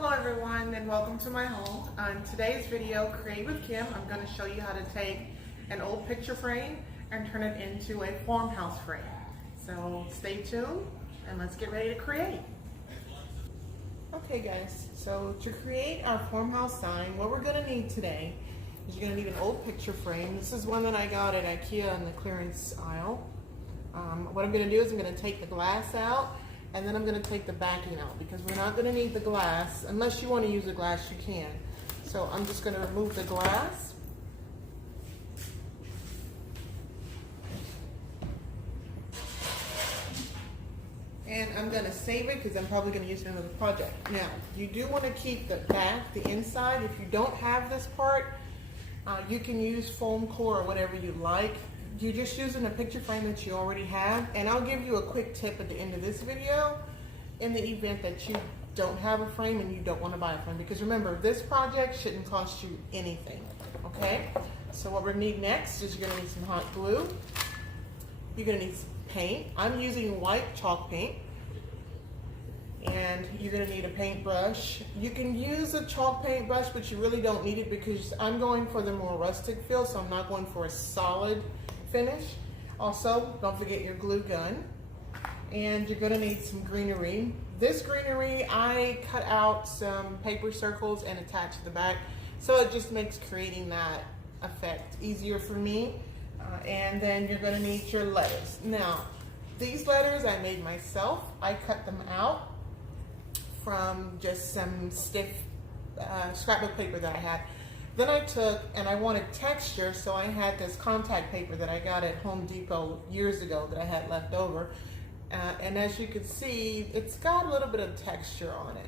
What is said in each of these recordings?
Hello everyone and welcome to my home. On today's video, Create with Kim, I'm going to show you how to take an old picture frame and turn it into a farmhouse frame. So stay tuned and let's get ready to create. Okay guys, so to create our farmhouse sign, what we're going to need today is you're going to need an old picture frame. This is one that I got at IKEA in the clearance aisle. What I'm going to do is I'm going to take the glass out, and then I'm going to take the backing out because we're not going to need the glass. Unless you want to use the glass, you can. So I'm just going to remove the glass. And I'm going to save it because I'm probably going to use it in another project. Now, you do want to keep the back, the inside. If you don't have this part, you can use foam core or whatever you like. You're just using a picture frame that you already have, and I'll give you a quick tip at the end of this video in the event that you don't have a frame and you don't want to buy a frame, because remember, this project shouldn't cost you anything. Okay, so what we're going to need next is you're going to need some hot glue. You're going to need some paint. I'm using white chalk paint, and you're going to need a paintbrush. You can use a chalk paintbrush, but you really don't need it because I'm going for the more rustic feel, so I'm not going for a solid finish. Also, don't forget your glue gun, and you're going to need some greenery. This greenery, I cut out some paper circles and attached to the back, so it just makes creating that effect easier for me. And then you're going to need your letters. Now, these letters I made myself. I cut them out from just some stiff scrapbook paper that I had. Then I took, and I wanted texture, so I had this contact paper that I got at Home Depot years ago that I had left over. And as you can see, it's got a little bit of texture on it.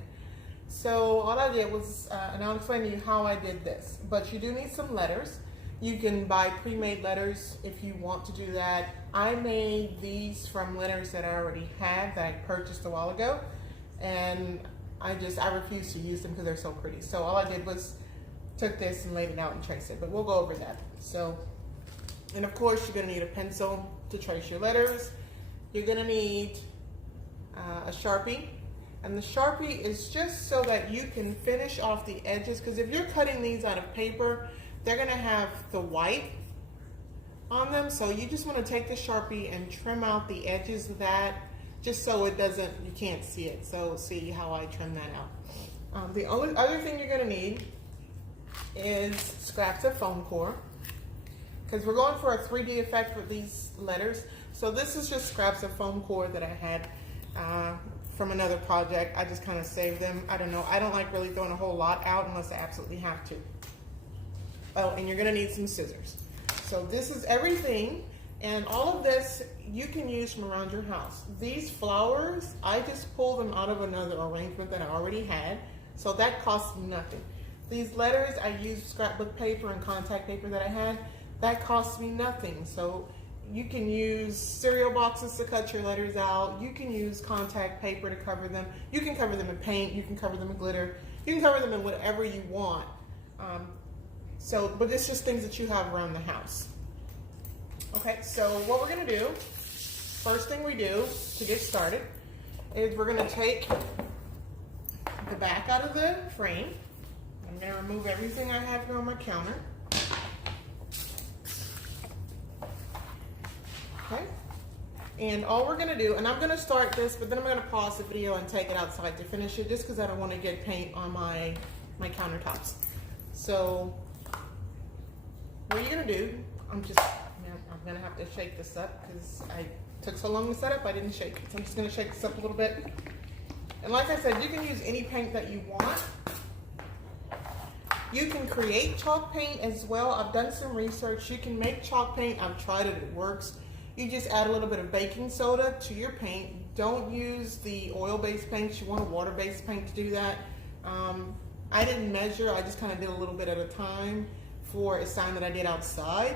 So all I did was, and I'll explain to you how I did this, but you do need some letters. You can buy pre-made letters if you want to do that. I made these from letters that I already had that I purchased a while ago, and I refuse to use them because they're so pretty. So all I did was took this and laid it out and traced it, but we'll go over that. So, and of course you're gonna need a pencil to trace your letters. You're gonna need a Sharpie, and the Sharpie is just so that you can finish off the edges, because if you're cutting these out of paper, they're gonna have the white on them, so you just wanna take the Sharpie and trim out the edges of that, just so it doesn't, you can't see it. So see how I trim that out. The only other thing you're gonna need is scraps of foam core, because we're going for a 3D effect with these letters. So this is just scraps of foam core that I had from another project. I just kind of saved them. I don't know, I don't like really throwing a whole lot out unless I absolutely have to. Oh, and you're gonna need some scissors. So this is everything, and all of this you can use from around your house. These flowers, I just pulled them out of another arrangement that I already had, so that costs nothing. These letters, I used scrapbook paper and contact paper that I had. That costs me nothing. So you can use cereal boxes to cut your letters out. You can use contact paper to cover them. You can cover them in paint. You can cover them in glitter. You can cover them in whatever you want. But it's just things that you have around the house. Okay, so what we're gonna do, first thing we do to get started is we're gonna take the back out of the frame. I'm going to remove everything I have here on my counter. Okay. And all we're going to do, and I'm going to start this, but then I'm going to pause the video and take it outside to finish it, just because I don't want to get paint on my countertops. So what you're going to do, I'm going to have to shake this up because I took so long to set up, I didn't shake it. So I'm just going to shake this up a little bit. And like I said, you can use any paint that you want. You can create chalk paint as well. I've done some research. You can make chalk paint. I've tried it, it works. You just add a little bit of baking soda to your paint. Don't use the oil-based paints. You want a water-based paint to do that. I didn't measure. I just kind of did a little bit at a time for a sign that I did outside.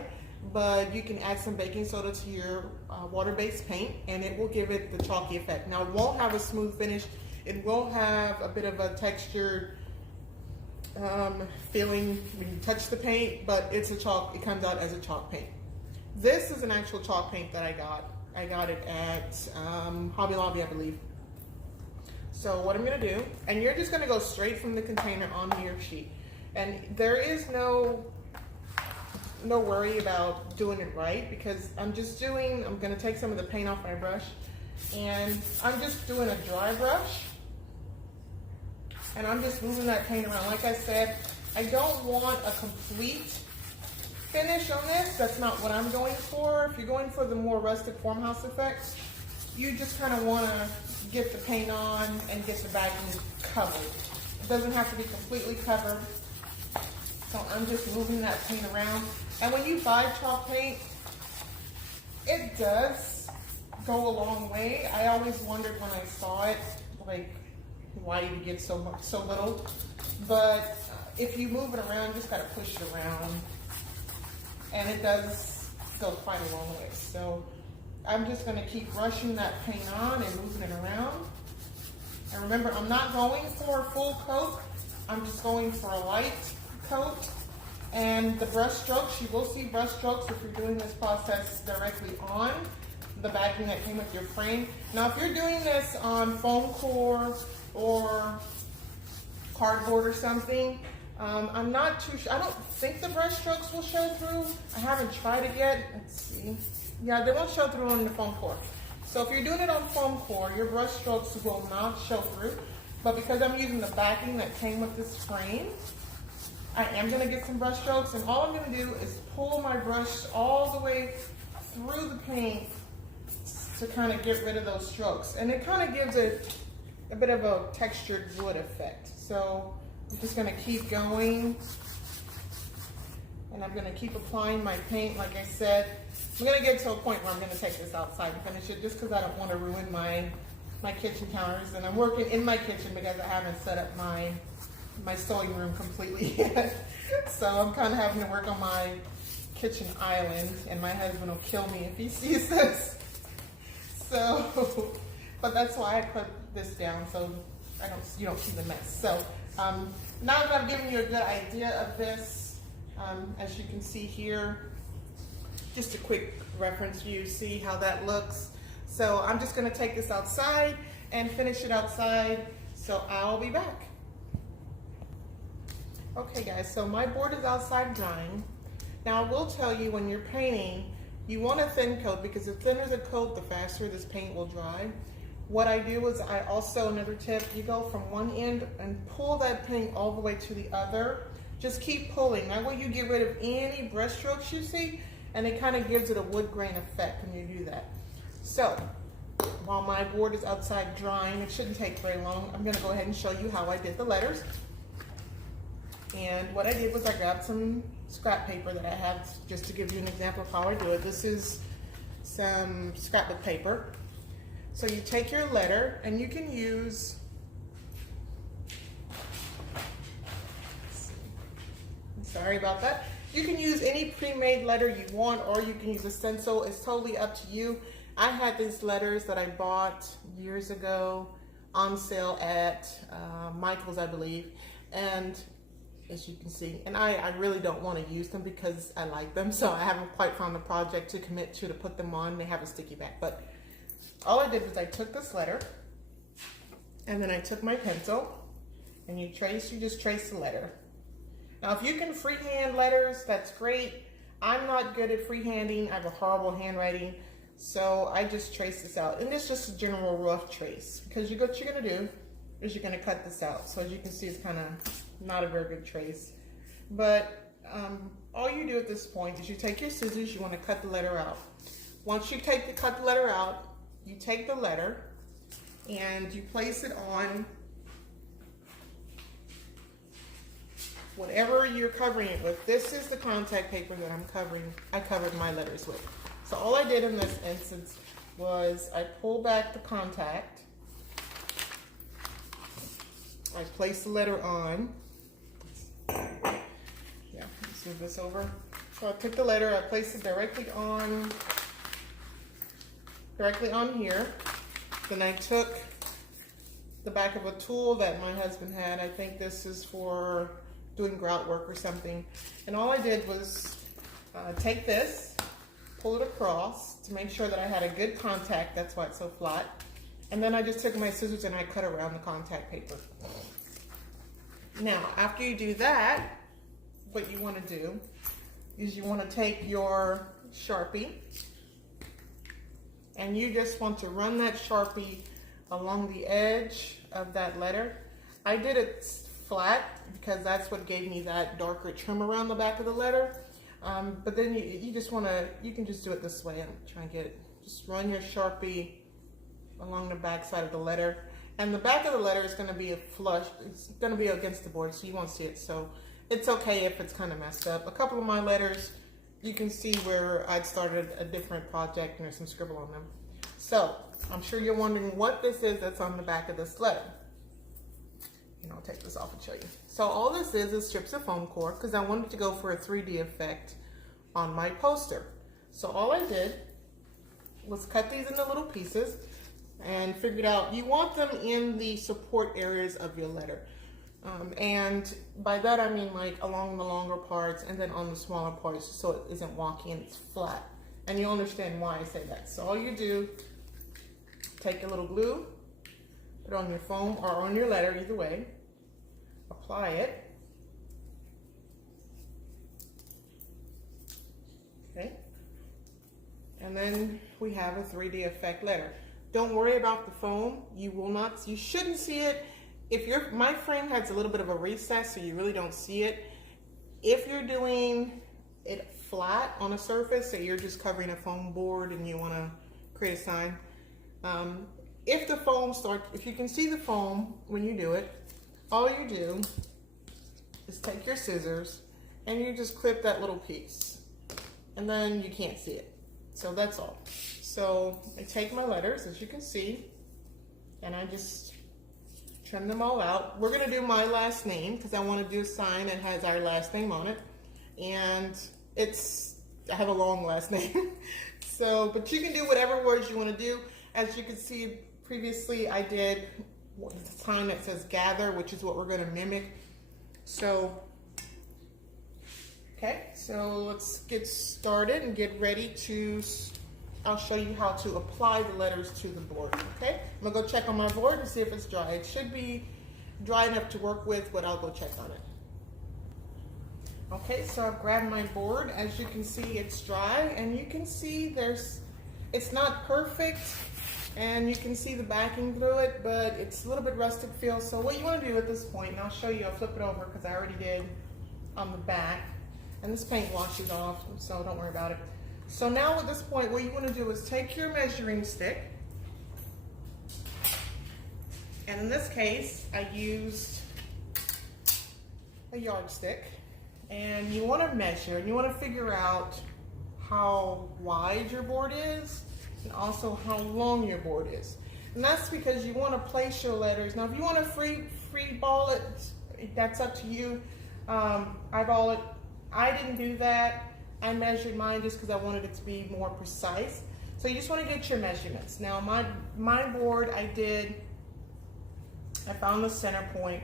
But you can add some baking soda to your water-based paint, and it will give it the chalky effect. Now, it won't have a smooth finish. It will have a bit of a textured feeling when you touch the paint, but it's a chalk, it comes out as a chalk paint. This is an actual chalk paint that I got. I got it at Hobby Lobby, I believe. So what I'm gonna do, and you're just gonna go straight from the container onto your sheet. And there is no worry about doing it right, because I'm gonna take some of the paint off my brush, and I'm just doing a dry brush, and I'm just moving that paint around. Like I said, I don't want a complete finish on this. That's not what I'm going for. If you're going for the more rustic farmhouse effects, you just kind of want to get the paint on and get the backing covered. It doesn't have to be completely covered. So I'm just moving that paint around. And when you buy chalk paint, it does go a long way. I always wondered when I saw it, like, why you get so little. But if you move it around, just gotta push it around, and it does go quite a long way. So I'm just gonna keep brushing that paint on and moving it around. And remember, I'm not going for a full coat. I'm just going for a light coat. And the brush strokes, you will see brush strokes if you're doing this process directly on the backing that came with your frame. Now, if you're doing this on foam core or cardboard or something, I'm not too sure. I don't think the brush strokes will show through. I haven't tried it yet. Let's see. Yeah, they won't show through on the foam core. So if you're doing it on foam core, your brush strokes will not show through. But because I'm using the backing that came with this frame, I am gonna get some brush strokes, and all I'm gonna do is pull my brush all the way through the paint to kind of get rid of those strokes. And it kind of gives it a bit of a textured wood effect. So I'm just gonna keep going, and I'm gonna keep applying my paint. Like I said, I'm gonna get to a point where I'm gonna take this outside and finish it, just because I don't want to ruin my kitchen counters. And I'm working in my kitchen because I haven't set up my sewing room completely yet. So I'm kind of having to work on my kitchen island, and my husband will kill me if he sees this. So, but that's why I put this down, so you don't see the mess. So now that I've given you a good idea of this, as you can see here, just a quick reference view, see how that looks. So I'm just gonna take this outside and finish it outside, so I'll be back. Okay guys, so my board is outside drying. Now I will tell you, when you're painting, you want a thin coat, because the thinner the coat, the faster this paint will dry. What I do is another tip, you go from one end and pull that paint all the way to the other. Just keep pulling. That way you get rid of any brush strokes you see, and it kind of gives it a wood grain effect when you do that. So while my board is outside drying, it shouldn't take very long, I'm gonna go ahead and show you how I did the letters. And what I did was I grabbed some scrap paper that I have, just to give you an example of how I do it. This is some scrapbook paper. So you take your letter, and you can use, sorry about that. You can use any pre-made letter you want, or you can use a stencil. It's totally up to you. I had these letters that I bought years ago on sale at Michael's, I believe. And as you can see, and I really don't want to use them because I like them, so I haven't quite found a project to commit to put them on. They have a sticky back, but all I did was I took this letter, and then I took my pencil, and you just trace the letter. Now if you can freehand letters, that's great. I'm not good at freehanding. I have a horrible handwriting, so I just trace this out, and it's just a general rough trace, because what you're gonna do is you're gonna cut this out. So as you can see, it's kind of not a very good trace, but all you do at this point is you take your scissors, you want to cut the letter out. Once you cut the letter out, you take the letter and you place it on whatever you're covering it with. This is the contact paper that I covered my letters with. So all I did in this instance was I pull back the contact, I place the letter on. Yeah, let's move this over. So I took the letter, I placed it directly on here. Then I took the back of a tool that my husband had. I think this is for doing grout work or something. And all I did was take this, pull it across to make sure that I had a good contact. That's why it's so flat. And then I just took my scissors and I cut around the contact paper. Now, after you do that, what you want to do is you want to take your Sharpie and you just want to run that Sharpie along the edge of that letter. I did it flat because that's what gave me that darker trim around the back of the letter. But then you just want to, you can just do it this way. I'm trying to get it. Just run your Sharpie along the back side of the letter. And the back of the letter is going to be a flush. It's going to be against the board, so you won't see it. So it's okay if it's kind of messed up. A couple of my letters, you can see where I'd started a different project and there's some scribble on them. So I'm sure you're wondering what this is that's on the back of this letter. And I'll take this off and show you. So all this is strips of foam core because I wanted to go for a 3D effect on my poster. So all I did was cut these into little pieces and figured out you want them in the support areas of your letter. And by that I mean like along the longer parts and then on the smaller parts so it isn't wonky and it's flat. And you'll understand why I say that. So all you do, take a little glue, put it on your foam or on your letter, either way, apply it. Okay. And then we have a 3D effect letter. Don't worry about the foam. You shouldn't see it. If my frame has a little bit of a recess so you really don't see it. If you're doing it flat on a surface, so you're just covering a foam board and you want to create a sign. If you can see the foam when you do it, all you do is take your scissors and you just clip that little piece. And then you can't see it. So that's all. So I take my letters, as you can see, and I just trim them all out. We're gonna do my last name because I want to do a sign that has our last name on it. And I have a long last name. So, but you can do whatever words you want to do. As you can see previously, I did a sign that says gather, which is what we're going to mimic. So, okay, so let's get started and get ready to, I'll show you how to apply the letters to the board, okay? I'm going to go check on my board to see if it's dry. It should be dry enough to work with, but I'll go check on it. Okay, so I've grabbed my board. As you can see, it's dry, and you can see it's not perfect, and you can see the backing through it, but it's a little bit rustic feel. So what you want to do at this point, and I'll show you, I'll flip it over because I already did on the back, and this paint washes off, so don't worry about it. So now at this point, what you want to do is take your measuring stick, and in this case, I used a yardstick. And you want to measure and you want to figure out how wide your board is and also how long your board is. And that's because you want to place your letters. Now if you want to free ball it, that's up to you. Eyeball it. I didn't do that. I measured mine just because I wanted it to be more precise. So you just want to get your measurements. Now my board I found the center point,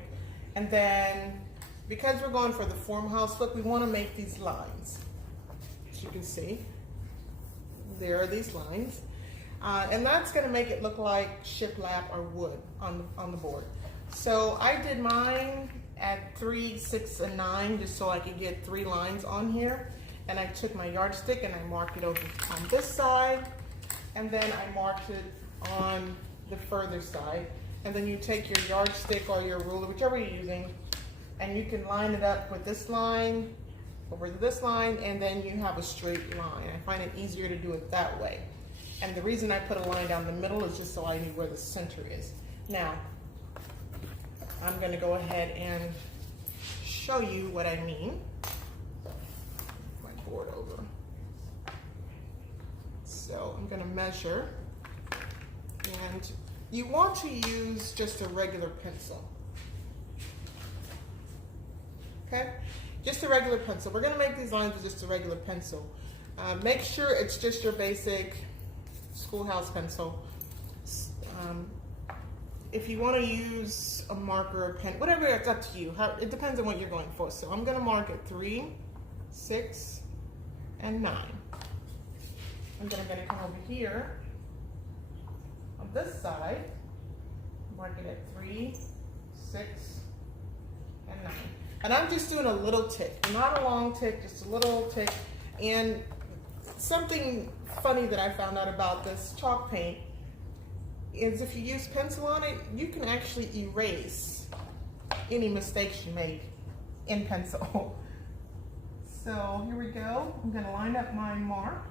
and then because we're going for the farmhouse look, we want to make these lines. As you can see, there are these lines. And that's going to make it look like shiplap or wood on the board. So I did mine at 3, 6, and 9 just so I could get 3 lines on here. And I took my yardstick and I marked it over on this side. And then I marked it on the further side. And then you take your yardstick or your ruler, whichever you're using, and you can line it up with this line over to this line, and then you have a straight line. I find it easier to do it that way. And the reason I put a line down the middle is just so I knew where the center is. Now, I'm going to go ahead and show you what I mean. My board over. So I'm going to measure, and you want to use just a regular pencil. Okay, just a regular pencil. We're going to make these lines with just a regular pencil. Make sure it's just your basic schoolhouse pencil. If you want to use a marker or pen, whatever, it's up to you. It depends on what you're going for. So I'm going to mark it 3, 6, and 9. I'm going to come over here On this side, mark it at 3, 6, and 9. And I'm just doing a little tick, not a long tick, just a little tick. And something funny that I found out about this chalk paint is if you use pencil on it, you can actually erase any mistakes you make in pencil. So here we go. I'm going to line up my mark.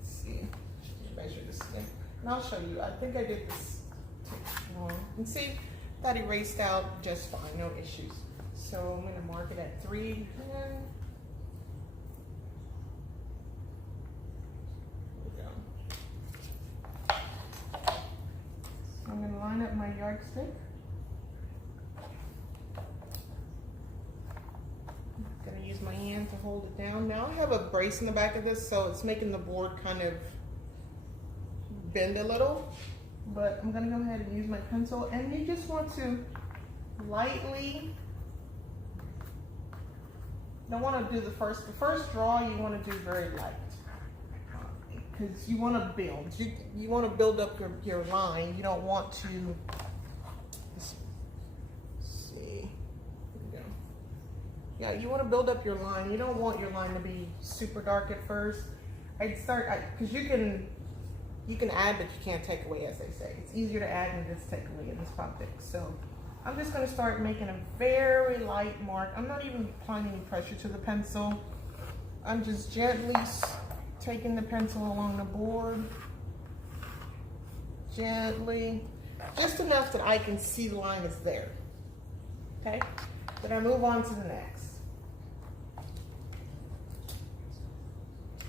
Let's see. Measure this thing. And I'll show you. I think I did this wrong. And see, that erased out just fine. No issues. So I'm going to mark it at 3. And I'm going to line up my yardstick. I'm going to use my hand to hold it down. Now I have a brace in the back of this, so it's making the board kind of bend a little. But I'm going to go ahead and use my pencil. And you just want to lightly, don't want to do the first draw, you want to do very light. Because you want to build. You want to build up your line. You don't want to, let's see, there we go. Yeah, you want to build up your line. You don't want your line to be super dark at first. I'd start, because you can add, but you can't take away, as they say. It's easier to add than just take away in this project. So I'm just going to start making a very light mark. I'm not even applying any pressure to the pencil. I'm just gently taking the pencil along the board, gently, just enough that I can see the line is there. Okay, then I move on to the next.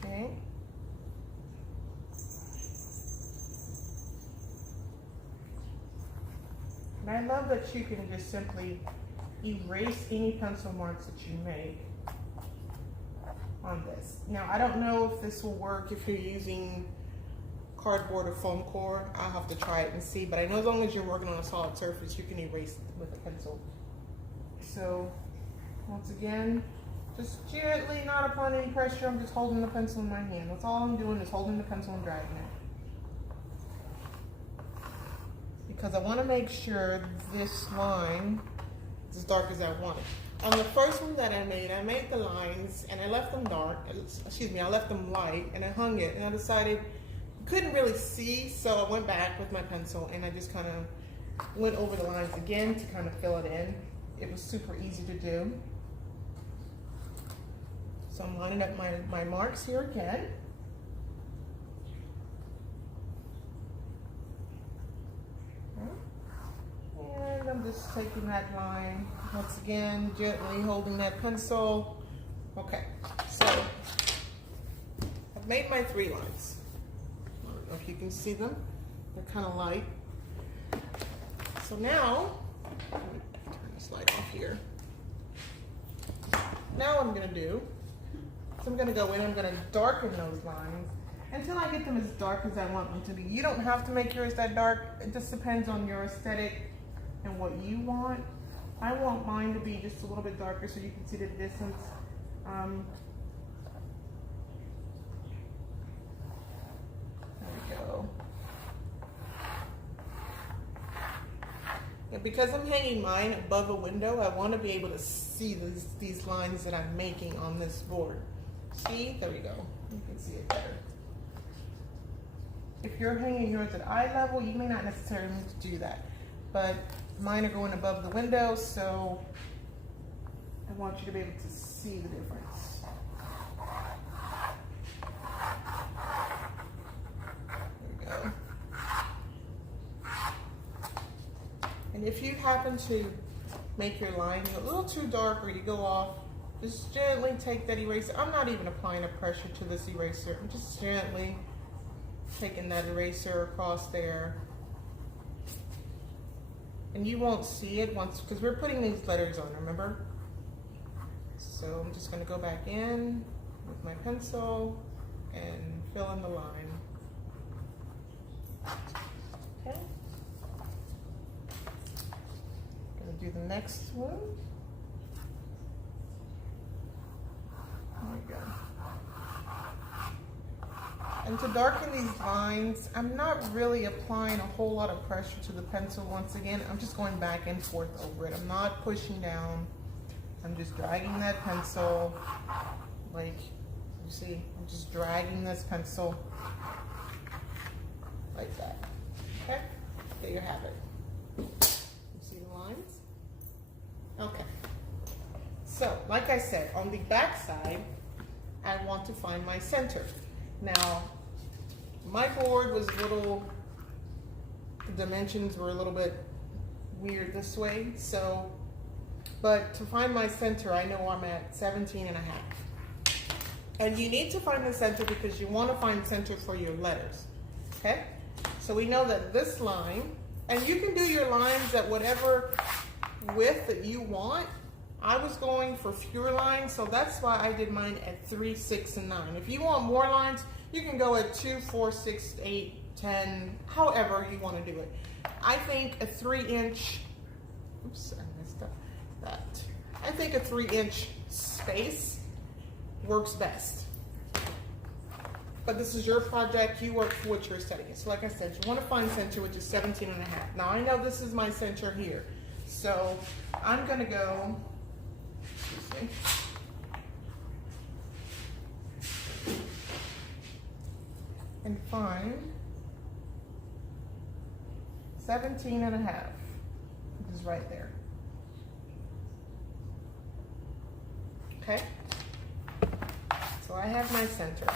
Okay. And I love that you can just simply erase any pencil marks that you make on this. Now, I don't know if this will work if you're using cardboard or foam core. I'll have to try it and see, but I know as long as you're working on a solid surface, you can erase it with a pencil. So, once again, just gently, not applying any pressure, I'm just holding the pencil in my hand. That's all I'm doing is holding the pencil and dragging it. Because I want to make sure this line is as dark as I want it. On the first one that I made the lines and I left them dark, I left them light and I hung it, and I decided I couldn't really see, so I went back with my pencil and I just kind of went over the lines again to kind of fill it in. It was super easy to do. So I'm lining up my marks here again. And I'm just taking that line, once again, gently holding that pencil. Okay, so I've made my 3 lines. I don't know if you can see them. They're kind of light. So now, let me turn this light off here. Now what I'm going to do is I'm going to go in, I'm going to darken those lines until I get them as dark as I want them to be. You don't have to make yours that dark. It just depends on your aesthetic and what you want. I want mine to be just a little bit darker so you can see the distance. There we go. And because I'm hanging mine above a window, I want to be able to see these lines that I'm making on this board. See? There we go. You can see it better. If you're hanging yours at eye level, you may not necessarily need to do that. But mine are going above the window, so I want you to be able to see the difference. There we go. And if you happen to make your line a little too dark or you go off, just gently take that eraser. I'm not even applying a pressure to this eraser. I'm just gently taking that eraser across there. And you won't see it once, because we're putting these letters on, remember? So I'm just going to go back in with my pencil and fill in the line. Okay. Going to do the next one. There we go. And to darken these lines, I'm not really applying a whole lot of pressure to the pencil once again. I'm just going back and forth over it. I'm not pushing down. I'm just dragging that pencil, like you see, I'm just dragging this pencil like that. Okay, there you have it. You see the lines? Okay. So, like I said, on the back side, I want to find my center. Now, my board was a little, the dimensions were a little bit weird this way, so, but to find my center, I know I'm at 17 and a half. And you need to find the center because you want to find center for your letters, okay? So we know that this line, and you can do your lines at whatever width that you want. I was going for fewer lines, so that's why I did mine at 3, 6, and 9. If you want more lines, you can go at 2, 4, 6, 8, 10, however you want to do it. I think a 3-inch, oops, I messed up that. I think a 3-inch space works best. But this is your project, you work for what you're studying. So like I said, you want to find center, which is 17 and a half. Now I know this is my center here. So I'm gonna go, excuse me, and find 17 and a half, which is right there. Okay, so I have my center.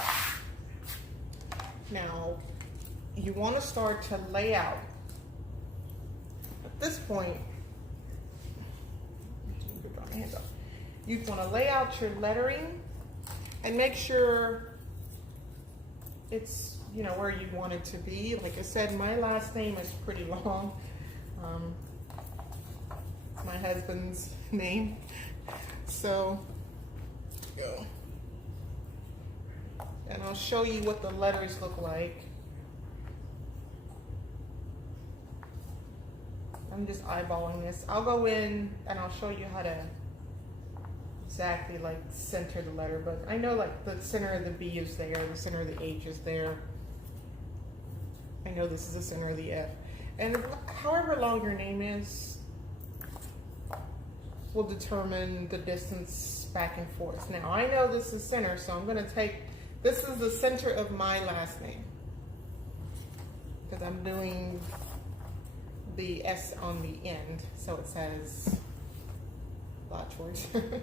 Now, you want to start to lay out. At this point, you want to lay out your lettering and make sure it's, you know, where you want it to be. Like I said, my last name is pretty long. It's my husband's name. So, go. And I'll show you what the letters look like. I'm just eyeballing this. I'll go in and I'll show you how to exactly like center the letter, but I know like the center of the B is there, the center of the H is there. I know this is the center of the F. And however long your name is will determine the distance back and forth. Now I know this is center, so I'm gonna take, this is the center of my last name because I'm doing the S on the end, so it says Blatchford.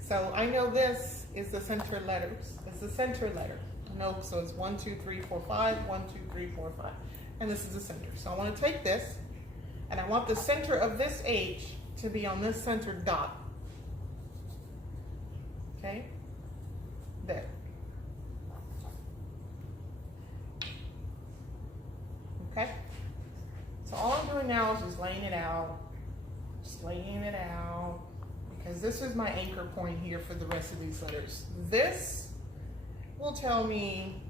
So I know this is the center letters. It's the center letter. I know, so it's 1, 2, 3, 4, 5, 1, 2, 3, 4, 5. And this is the center. So I want to take this, and I want the center of this H to be on this center dot. Okay? There. Okay? So all I'm doing now is just laying it out. Just laying it out. Because this is my anchor point here for the rest of these letters. This will tell me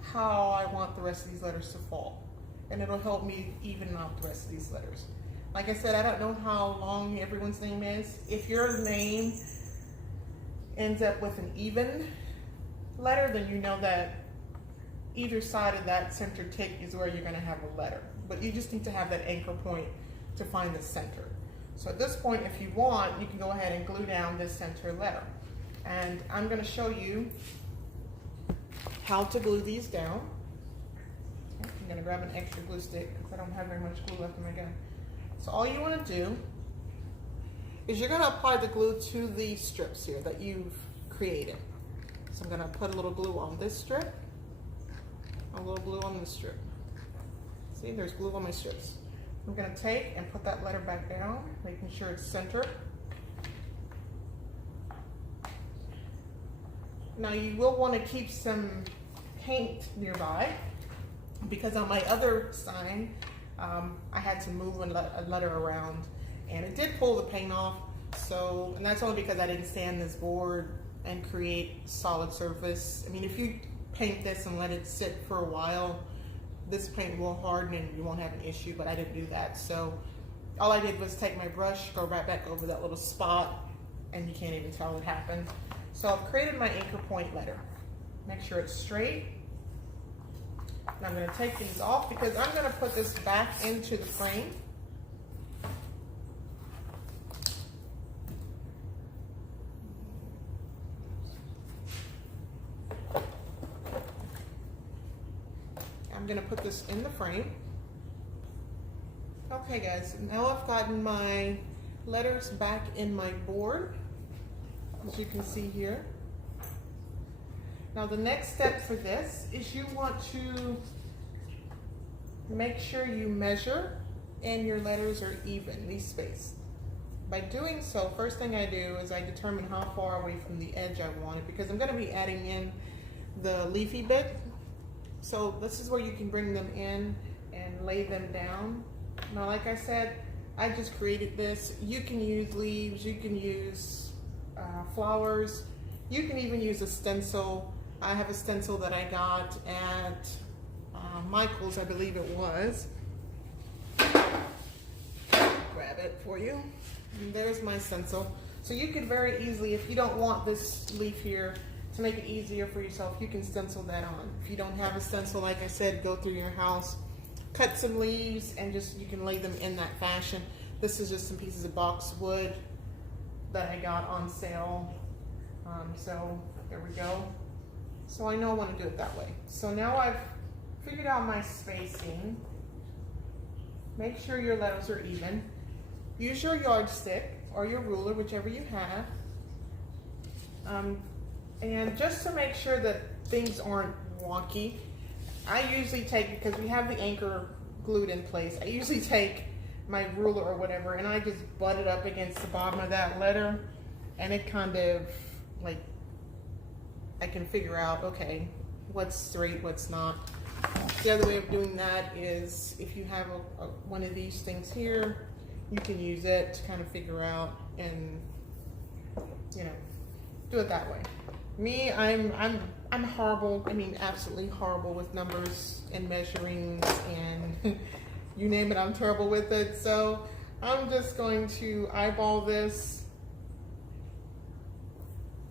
how I want the rest of these letters to fall. And it'll help me even out the rest of these letters. Like I said, I don't know how long everyone's name is. If your name ends up with an even letter, then you know that either side of that center tick is where you're going to have a letter. But you just need to have that anchor point to find the center. So at this point, if you want, you can go ahead and glue down this center letter. And I'm going to show you how to glue these down. Okay, I'm going to grab an extra glue stick because I don't have very much glue left in my gun. So all you want to do is you're going to apply the glue to these strips here that you've created. So I'm going to put a little glue on this strip, a little glue on this strip. See, there's glue on my strips. I'm going to take and put that letter back down, making sure it's centered. Now you will want to keep some paint nearby because on my other sign, I had to move a letter around and it did pull the paint off. So, and that's only because I didn't sand this board and create solid surface. I mean, if you paint this and let it sit for a while, this paint will harden and you won't have an issue, but I didn't do that. So all I did was take my brush, go right back over that little spot, and you can't even tell what happened. So I've created my anchor point letter. Make sure it's straight. And I'm going to take these off because I'm going to put this back into the frame. I'm going to put this in the frame. Okay guys, now I've gotten my letters back in my board, as you can see here. Now the next step for this is you want to make sure you measure and your letters are evenly spaced. By doing so, first thing I do is I determine how far away from the edge I want it, because I'm going to be adding in the leafy bit. So this is where you can bring them in and lay them down. Now, like I said, I just created this. You can use leaves, you can use flowers, you can even use a stencil. I have a stencil that I got at Michael's, I believe it was. Grab it for you. And there's my stencil. So you could very easily, if you don't want this leaf here, to make it easier for yourself, you can stencil that on. If you don't have a stencil, like I said, go through your house, cut some leaves, and just you can lay them in that fashion. This is just some pieces of boxwood that I got on sale. So there we go. So I know I want to do it that way. So now I've figured out my spacing. Make sure your letters are even. Use your yardstick or your ruler, whichever you have. And just to make sure that things aren't wonky, I usually take, because we have the anchor glued in place, I usually take my ruler or whatever and I just butt it up against the bottom of that letter, and it kind of like, I can figure out, okay, what's straight, what's not. The other way of doing that is if you have one of these things here, you can use it to kind of figure out and, you know, do it that way. Me, I'm horrible. I mean, absolutely horrible with numbers and measuring and you name it, I'm terrible with it. So I'm just going to eyeball this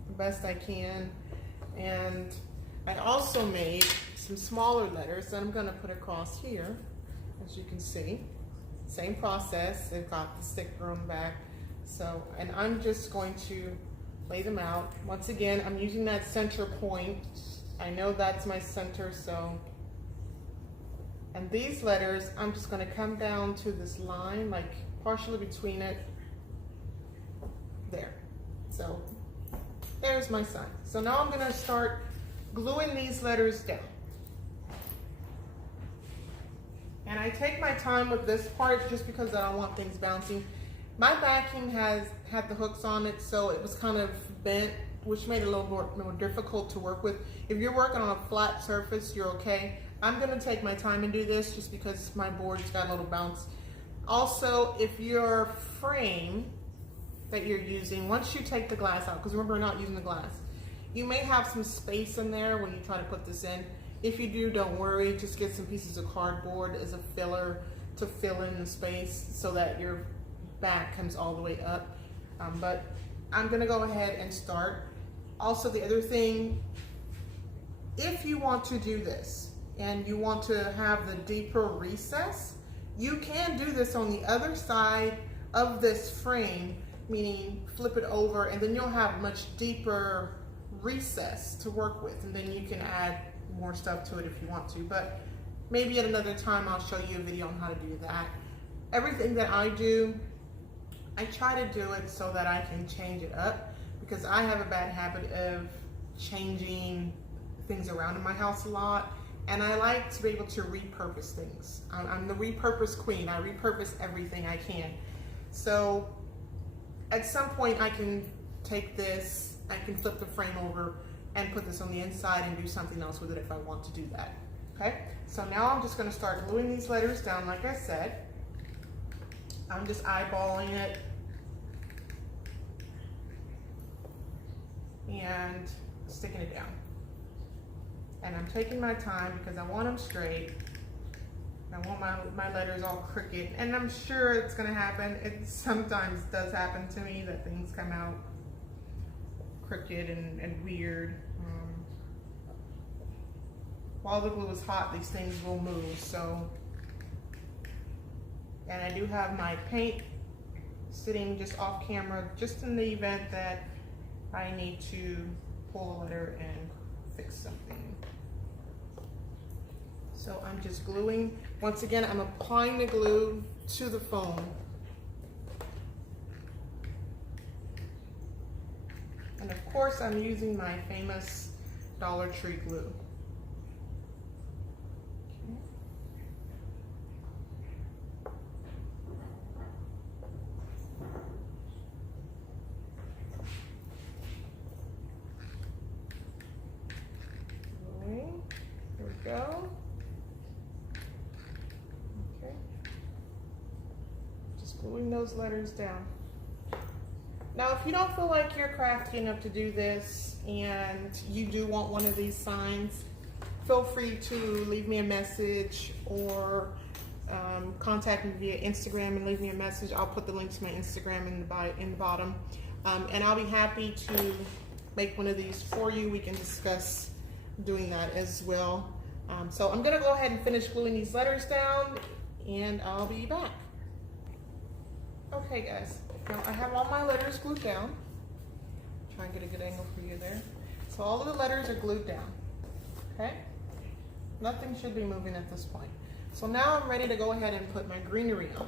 the best I can. And I also made some smaller letters that I'm going to put across here, as you can see. Same process. They've got the sticker on the back. So, and I'm just going to lay them out. Once again, I'm using that center point. I know that's my center, so. And these letters, I'm just going to come down to this line, like partially between it. There. So there's my sign. So now I'm going to start gluing these letters down. And I take my time with this part just because I don't want things bouncing. My backing had the hooks on it, so it was kind of bent, which made it a little more difficult to work with. If you're working on a flat surface, you're okay. I'm gonna take my time and do this just because my board's got a little bounce. Also, if your frame that you're using, once you take the glass out, because remember, we're not using the glass, you may have some space in there when you try to put this in. If you do, don't worry, just get some pieces of cardboard as a filler to fill in the space so that your back comes all the way up. But I'm gonna go ahead and start. Also, the other thing, if you want to do this and you want to have the deeper recess, you can do this on the other side of this frame, meaning flip it over, and then you'll have much deeper recess to work with, and then you can add more stuff to it if you want to. But maybe at another time I'll show you a video on how to do that. Everything that I do, I try to do it so that I can change it up, because I have a bad habit of changing things around in my house a lot, and I like to be able to repurpose things. I'm the repurpose queen. I repurpose everything I can. So at some point I can take this, I can flip the frame over and put this on the inside and do something else with it if I want to do that. Okay, so now I'm just going to start gluing these letters down like I said. I'm just eyeballing it and sticking it down. And I'm taking my time because I want them straight. I want my letters all crooked, and I'm sure it's going to happen. It sometimes does happen to me that things come out crooked and weird. while the glue is hot, these things will move. So, and I do have my paint sitting just off camera, just in the event that I need to pull a letter and fix something. So I'm just gluing. Once again, I'm applying the glue to the foam. And of course, I'm using my famous Dollar Tree glue. Gluing. Here we go. Okay. Just gluing those letters down. Now, if you don't feel like you're crafty enough to do this and you do want one of these signs, feel free to leave me a message or contact me via Instagram and leave me a message. I'll put the link to my Instagram in the bottom. And I'll be happy to make one of these for you. We can discuss doing that as well. So I'm gonna go ahead and finish gluing these letters down and I'll be back. Okay guys, now I have all my letters glued down. Try and get a good angle for you there. So all of the letters are glued down, okay? Nothing should be moving at this point. So now I'm ready to go ahead and put my greenery on.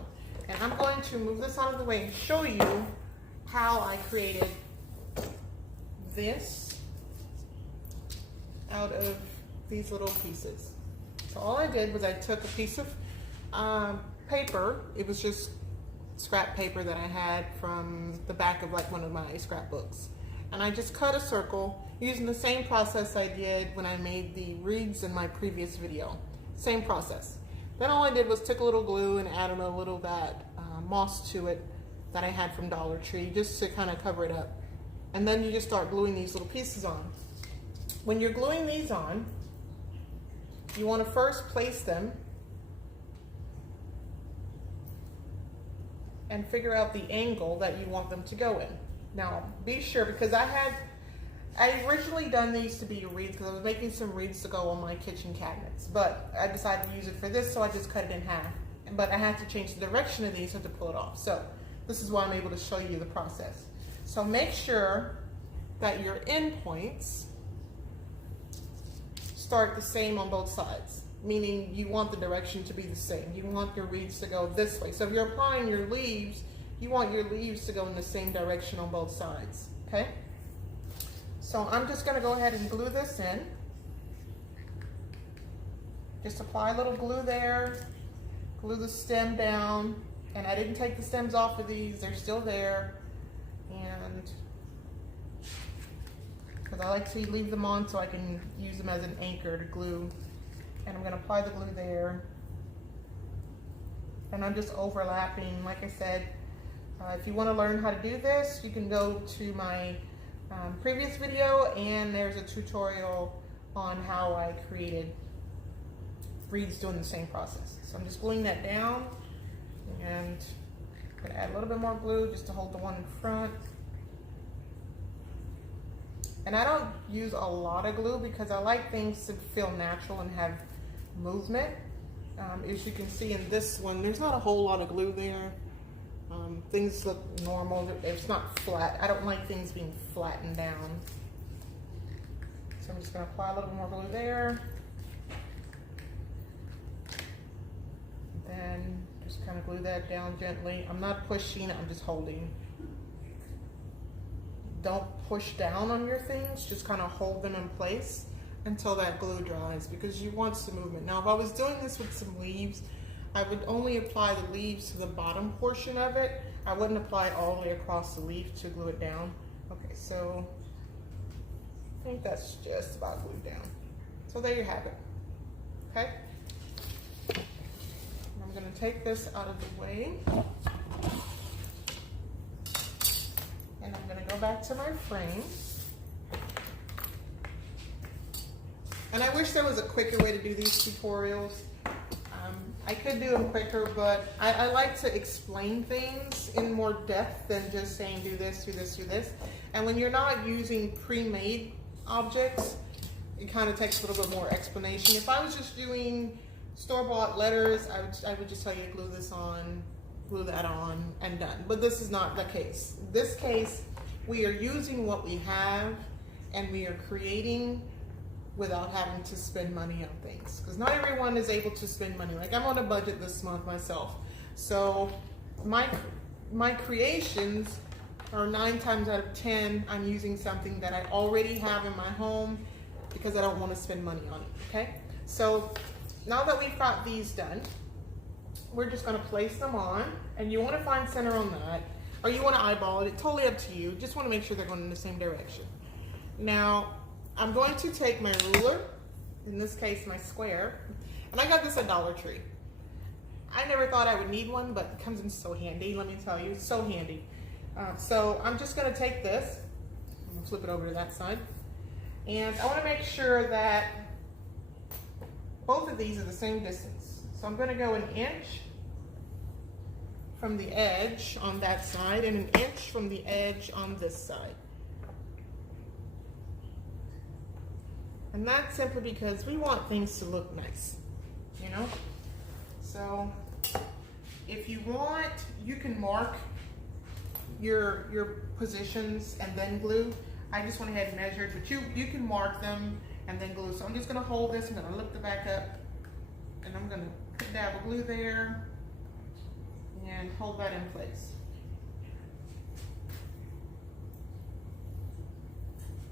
And I'm going to move this out of the way and show you how I created this out of these little pieces. So all I did was I took a piece of paper. It was just scrap paper that I had from the back of like one of my scrapbooks. And I just cut a circle using the same process I did when I made the reeds in my previous video. Same process. Then all I did was took a little glue and added a little that moss to it that I had from Dollar Tree just to kind of cover it up. And then you just start gluing these little pieces on. When you're gluing these on, you want to first place them and figure out the angle that you want them to go in. Now, be sure, because I originally done these to be reeds because I was making some reeds to go on my kitchen cabinets, but I decided to use it for this, so I just cut it in half. But I had to change the direction of these so to pull it off. So this is why I'm able to show you the process. So make sure that your end points start the same on both sides, meaning you want the direction to be the same. You want your reeds to go this way. So if you're applying your leaves, you want your leaves to go in the same direction on both sides, okay? So I'm just gonna go ahead and glue this in. Just apply a little glue there, glue the stem down, and I didn't take the stems off of these, they're still there. And because I like to leave them on so I can use them as an anchor to glue. And I'm gonna apply the glue there. And I'm just overlapping, like I said, if you wanna learn how to do this, you can go to my previous video and there's a tutorial on how I created reeds doing the same process. So I'm just gluing that down and I'm gonna add a little bit more glue just to hold the one in front. And I don't use a lot of glue because I like things to feel natural and have movement. As you can see in this one, there's not a whole lot of glue there. Things look normal. It's not flat. I don't like things being flattened down. So I'm just gonna apply a little more glue there. Then just kind of glue that down gently. I'm not pushing, I'm just holding. Don't push down on your things, just kind of hold them in place until that glue dries because you want some movement. Now, if I was doing this with some leaves, I would only apply the leaves to the bottom portion of it. I wouldn't apply it all the way across the leaf to glue it down. Okay, so I think that's just about glued down. So there you have it, okay? I'm gonna take this out of the way. And I'm gonna go back to my frame. And I wish there was a quicker way to do these tutorials. I could do them quicker, but I like to explain things in more depth than just saying do this, do this, do this. And when you're not using pre-made objects, it kind of takes a little bit more explanation. If I was just doing store-bought letters, I would just tell you to glue this on, glue that on, and done. But this is not the case. This case, we are using what we have, and we are creating without having to spend money on things. Because not everyone is able to spend money. Like, I'm on a budget this month myself. So my creations are 9 times out of 10, I'm using something that I already have in my home because I don't want to spend money on it, okay? So now that we've got these done, we're just gonna place them on, and you wanna find center on that, or you wanna eyeball it, it's totally up to you. Just wanna make sure they're going in the same direction. Now, I'm going to take my ruler, in this case my square, and I got this at Dollar Tree. I never thought I would need one, but it comes in so handy, let me tell you, it's so handy. So I'm just gonna take this, I'm gonna flip it over to that side, and I wanna make sure that both of these are the same distance. So I'm gonna go 1 inch from the edge on that side and 1 inch from the edge on this side. And that's simply because we want things to look nice, you know? So if you want, you can mark your positions and then glue. I just went ahead and measured, but you can mark them and then glue. So I'm just gonna hold this, I'm gonna lift it back up, and I'm gonna put a dab of glue there and hold that in place.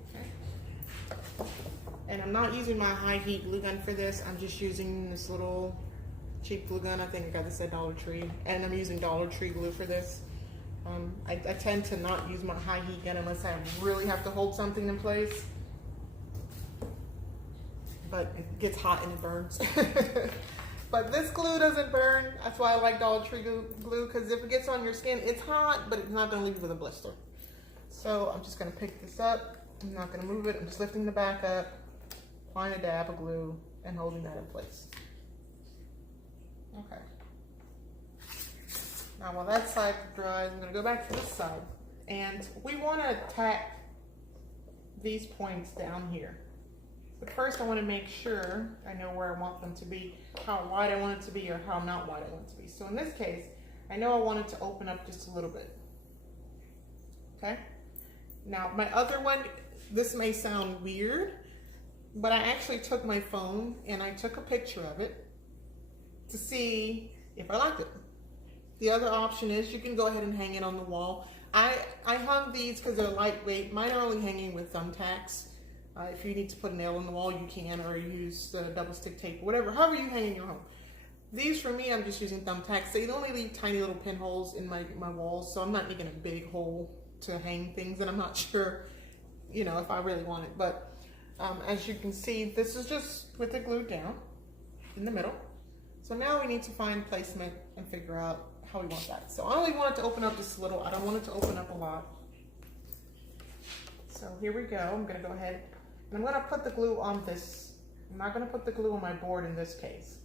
Okay. And I'm not using my high heat glue gun for this. I'm just using this little cheap glue gun. I think I got this at Dollar Tree, and I'm using Dollar Tree glue for this. I tend to not use my high heat gun unless I really have to hold something in place. But it gets hot and it burns. But this glue doesn't burn. That's why I like Dollar Tree glue, because if it gets on your skin, it's hot, but it's not gonna leave you with a blister. So I'm just gonna pick this up. I'm not gonna move it. I'm just lifting the back up, applying a dab of glue, and holding that in place. Okay. Now while that side dries, I'm gonna go back to this side. And we wanna tack these points down here. But first I wanna make sure I know where I want them to be, how wide I want it to be, or how not wide I want it to be. So in this case, I know I want it to open up just a little bit. Okay? Now my other one, this may sound weird, but I actually took my phone and I took a picture of it to see if I liked it. The other option is you can go ahead and hang it on the wall. I hung these because they're lightweight. Mine are only hanging with thumbtacks. If you need to put a nail in the wall, you can, or use double stick tape, whatever, however you hang in your home. These for me, I'm just using thumbtacks. They only leave tiny little pinholes in my walls, so I'm not making a big hole to hang things, and I'm not sure, you know, if I really want it. But as you can see, this is just with it glued down in the middle. So now we need to find placement and figure out how we want that. So I only want it to open up just a little. I don't want it to open up a lot. So here we go. I'm gonna go ahead and I'm gonna put the glue on this. I'm not gonna put the glue on my board in this case.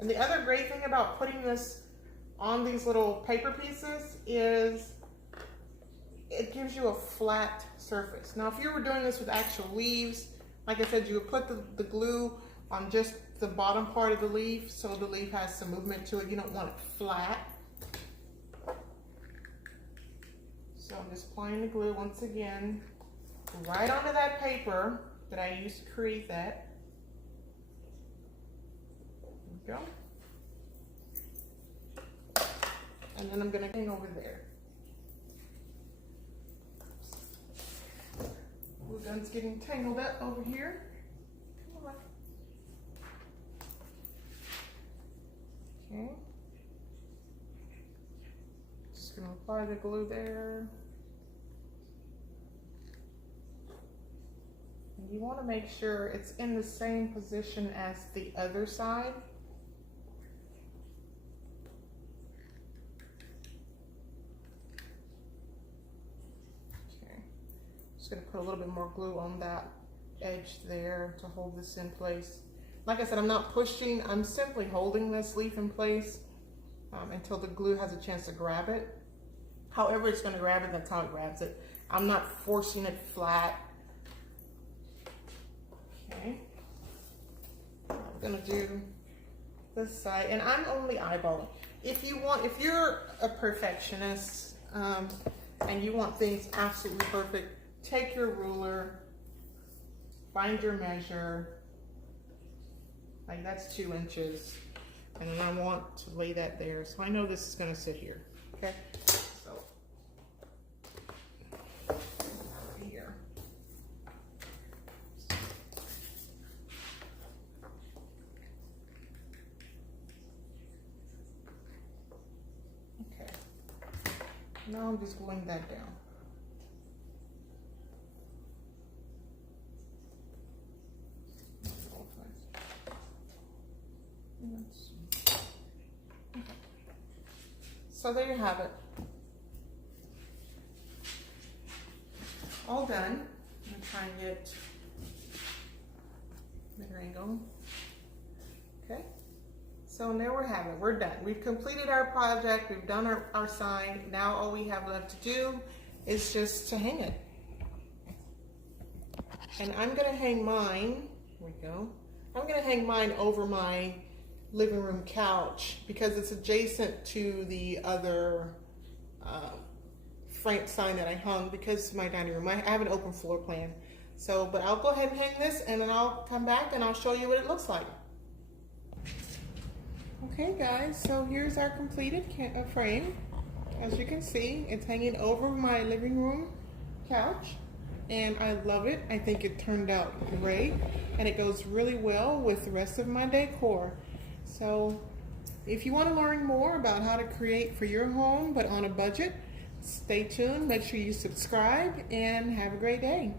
And the other great thing about putting this on these little paper pieces is it gives you a flat surface. Now if you were doing this with actual leaves, like I said, you would put the glue on just the bottom part of the leaf so the leaf has some movement to it. You don't want it flat. So I'm just applying the glue once again right onto that paper that I used to create that. There we go. And then I'm gonna hang over there. Glue gun's getting tangled up over here. Okay. Just gonna apply the glue there. And you want to make sure it's in the same position as the other side. Okay. Just gonna put a little bit more glue on that edge there to hold this in place. Like I said, I'm not pushing, I'm simply holding this leaf in place until the glue has a chance to grab it. However it's gonna grab it, that's how it grabs it. I'm not forcing it flat. Okay. Okay. I'm gonna do this side, and I'm only eyeballing. If you're a perfectionist, and you want things absolutely perfect, take your ruler, find your measure, like that's 2 inches, and then I want to lay that there. So I know this is gonna sit here, okay? So, here. Okay. Now I'm just gluing that down. So there you have it. All done. I'm gonna try and get better angle. Okay. So there we have it. We're done. We've completed our project. We've done our sign. Now all we have left to do is just to hang it. And I'm gonna hang mine. Here we go. I'm gonna hang mine over my living room couch because it's adjacent to the other frame sign that I hung because my dining room. I have an open floor plan. So, but I'll go ahead and hang this and then I'll come back and I'll show you what it looks like. Okay guys, so here's our completed frame. As you can see, it's hanging over my living room couch and I love it. I think it turned out great and it goes really well with the rest of my decor. So if you want to learn more about how to create for your home but on a budget, stay tuned, make sure you subscribe, and have a great day.